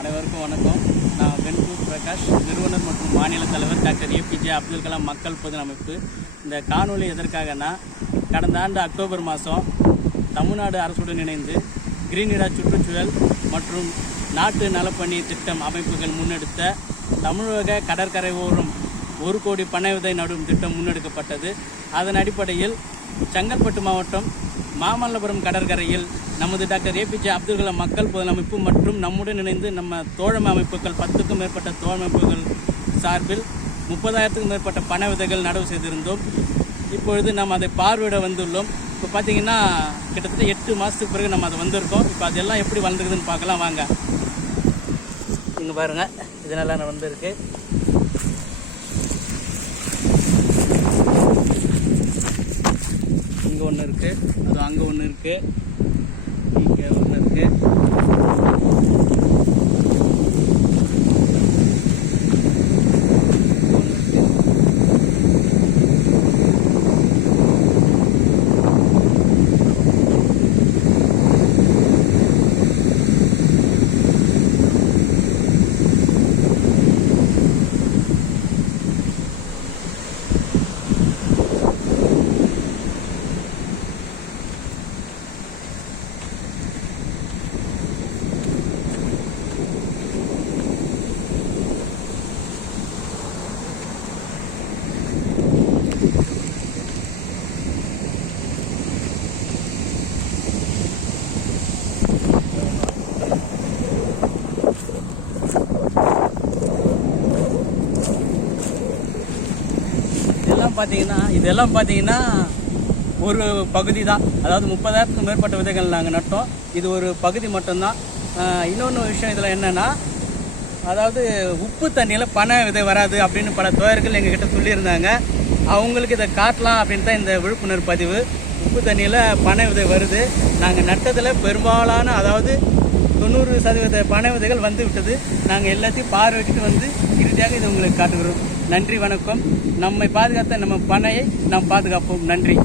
அனைவருக்கும் வணக்கம். நான் வெண்பூர் பிரகாஷ் நிறுவனர் மற்றும் மாநில தலைவர் டாக்டர் ஏபிஜே அப்துல் கலாம் மக்கள் பொது அமைப்பு. இந்த காணொளி எதற்காகனா கடந்த ஆண்டு அக்டோபர் மாதம் தமிழ்நாடு அரசுடன் இணைந்து கிரீன் இடா சுற்றுச்சூழல் மற்றும் நாட்டு நலப்பணி திட்டம் அமைப்புகள் முன்னெடுத்த தமிழக கடற்கரை ஓரம் ஒரு கோடி பனை விதை நடும் திட்டம் முன்னெடுக்கப்பட்டது. அதன் அடிப்படையில் செங்கல்பட்டு மாவட்டம் மாமல்லபுரம் கடற்கரையில் நமது டாக்டர் ஏபிஜே அப்துல் கலாம் மக்கள் பொதுனமைப்பு மற்றும் நம்முடன் இணைந்து நம்ம தோழமை அமைப்புகள் பத்துக்கும் மேற்பட்ட தோழமை அமைப்புகள் சார்பில் முப்பதாயிரத்துக்கும் மேற்பட்ட பனை விதைகள் நடவு செய்திருந்தோம். இப்பொழுது நாம் அதை பார்வையிட வந்துள்ளோம். இப்போ பார்த்தீங்கன்னா கிட்டத்தட்ட எட்டு மாதத்துக்கு பிறகு நம்ம அது வந்திருக்கோம். இப்போ அதெல்லாம் எப்படி வளர்ந்துருக்குதுன்னு பார்க்கலாம். வாங்க. இங்கே பாருங்கள் இதனெல்லாம் வந்திருக்கு. இங்கே ஒன்று இருக்குது அது அங்கே ஒன்று இருக்குது இங்கே ஒன்று இருக்குது இதெல்லாம் பார்த்தீங்கன்னா இதெல்லாம் பார்த்தீங்கன்னா ஒரு பகுதி தான் அதாவது முப்பதாயிரத்துக்கும் மேற்பட்ட விதைகள் நாங்கள் நட்டோம். இது ஒரு பகுதி மட்டும்தான். இன்னொன்று விஷயம் இதில் என்னென்னா அதாவது உப்பு தண்ணியில் பனை விதை வராது அப்படின்னு பல தோழர்கள் எங்ககிட்ட சொல்லியிருந்தாங்க. அவங்களுக்கு இதை காட்டலாம் அப்படின்னு தான் இந்த விழிப்புணர்வு பதிவு. உப்பு தண்ணியில் பனை விதை வருது. நாங்கள் நட்டதில் பெரும்பாலான அதாவது தொண்ணூறு சதவீத பனை விதைகள் வந்து விட்டது. நாங்கள் எல்லாத்தையும் பார்வையிட்டு வந்து இறுதியாக இது உங்களுக்கு காட்டுகிறோம். நன்றி வணக்கம். நம்மை பாதுகாத்த நம்ம பனையை நாம் பாதுகாப்போம். நன்றி.